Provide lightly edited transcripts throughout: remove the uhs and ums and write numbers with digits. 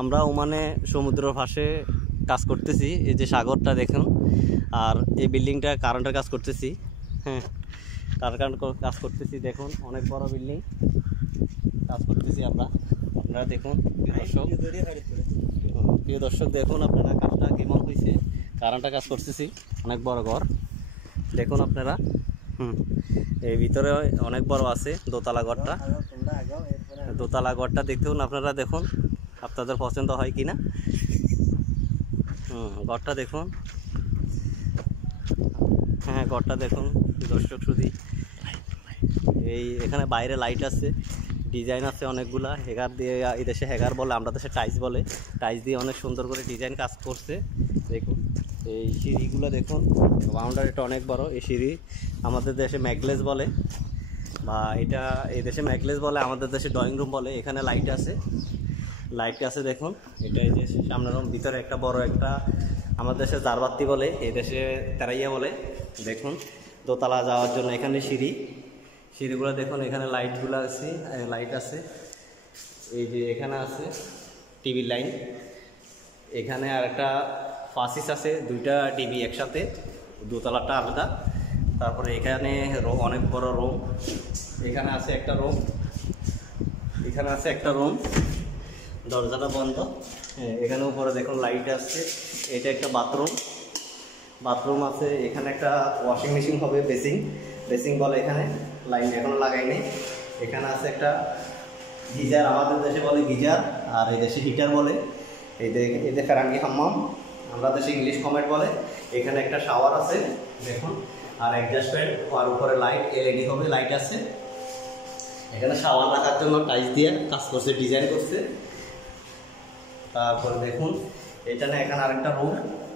আমরা ওমানে সমুদ্রের পাশে কাজ করতেছি, এই যে সাগরটা দেখুন, আর এই বিল্ডিংটা কারেন্টের কাজ করতেছি। হ্যাঁ, কারেন্ট কাজ করতেছি, দেখুন অনেক বড় বিল্ডিং কাজ করতেছি আমরা। আপনারা দেখুন প্রিয় দর্শক, দেখুন আপনারা কাজটা কেমন হয়েছে। কারেন্টের কাজ করতেছি, অনেক বড় ঘর দেখুন আপনারা। এই ভিতরে অনেক বড় আছে দোতলা ঘরটা। দোতলা ঘরটা দেখুন আপনারা, দেখুন আপনাদের পছন্দ হয় কি না। ঘরটা দেখুন। হ্যাঁ, ঘরটা দেখুন দর্শক শুধু। এই এখানে বাইরে লাইট আছে, ডিজাইন আছে অনেকগুলা। হেগার দিয়ে, এই দেশে হেগার বলে, আমরা দেশে টাইলস বলে। টাইলস দিয়ে অনেক সুন্দর করে ডিজাইন কাজ করছে দেখুন। এই সিঁড়িগুলো দেখুন, বাউন্ডারিটা অনেক বড়। এই সিঁড়ি আমাদের দেশে ম্যাগলেস বলে, বা এটা এই দেশে ম্যাগলেস বলে, আমাদের দেশে ড্রয়িং রুম বলে। এখানে লাইট আছে, লাইট আছে দেখুন। এটা এই যে সামনের রুম, ভিতরে একটা বড় একটা, আমাদের দেশে জারবাতি বলে, এই দেশে তেরাইয়া বলে। দেখুন দোতলা যাওয়ার জন্য এখানে সিঁড়ি, সিঁড়িগুলো দেখুন। এখানে লাইটগুলো আছে, লাইট আছে। এই যে এখানে আছে টিভির লাইন। এখানে আর একটা ফাসিস আছে, দুইটা টিভি একসাথে, দোতলাটা আলাদা। তারপরে এখানে অনেক বড় রুম। এখানে আছে একটা রুম, এখানে আছে একটা রুম, দরজাটা বন্ধ। হ্যাঁ, এখানে উপরে দেখুন লাইট আসছে। এটা একটা বাথরুম, বাথরুম আছে। এখানে একটা ওয়াশিং মেশিন হবে, বেসিং, বেসিং বলে এখানে। লাইন এখনো লাগাইনি। এখানে আছে একটা গিজার, আমাদের দেশে বলে গিজার, আর এই দেশে হিটার বলে। এই যে ফেরাঙ্গি হাম্মাম, আমরা দেশে ইংলিশ কমেট বলে। এখানে একটা শাওয়ার আছে দেখুন, আর অ্যাডজাস্ট ফ্যান, আর উপরে লাইট এলইডি হবে, লাইট আছে। এখানে শাওয়ার রাখার জন্য টাইলস দিয়ে কাজ করছে, ডিজাইন করছে। তারপর দেখুন এখানে আরেকটা রুম।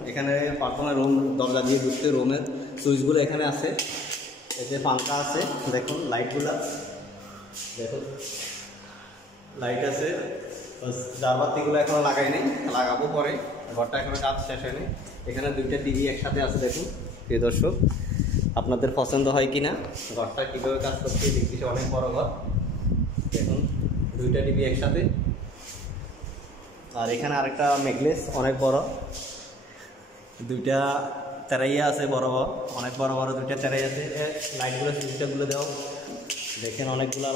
এখানে প্রথমে রুম, দরজা দিয়ে ঢুকতে রুমের সুইচগুলো এখানে আছে। এই যে পাঙ্খা আছে দেখুন, লাইটগুলা দেখুন, লাইট আছে। জারবাতিগুলো এখনো লাগাইনি, লাগাবো পরে। ঘরটা এখনো কাজ শেষ হয়নি। এখানে দুইটা টিভি একসাথে আছে দেখুন প্রিয় দর্শক, আপনাদের পছন্দ হয় কি না। ঘরটা কীভাবে কাজ করছে দেখছি, অনেক বড় ঘর দেখুন, দুইটা টিভি একসাথে। আর এখানে আরেকটা নেকলেস অনেক বড়, দুইটা তেরাইয়া আছে বড় বড়, অনেক বড় বড় দুইটা তেরাই আছে। লাইটগুলো সুইচটাগুলো দেওয়া দেখেন, অনেকগুলো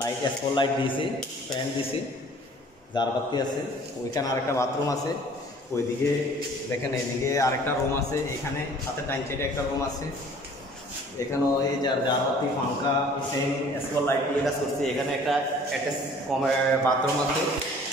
লাইট, স্পট লাইট দিয়েছি, ফ্যান দিয়েছি, জারবাতি আছে। ওইখানে আরেকটা বাথরুম আছে, ওইদিকে দেখেন। এদিকে আরেকটা রুম আছে, এখানে হাতে টাইম সাইডে একটা রুম আছে। এখানেও এই জারবাতি, পাঙ্খা, ফ্যান, স্পট লাইটগুলো কাজ করছি। এখানে একটা অ্যাটাচ বাথরুম আছে।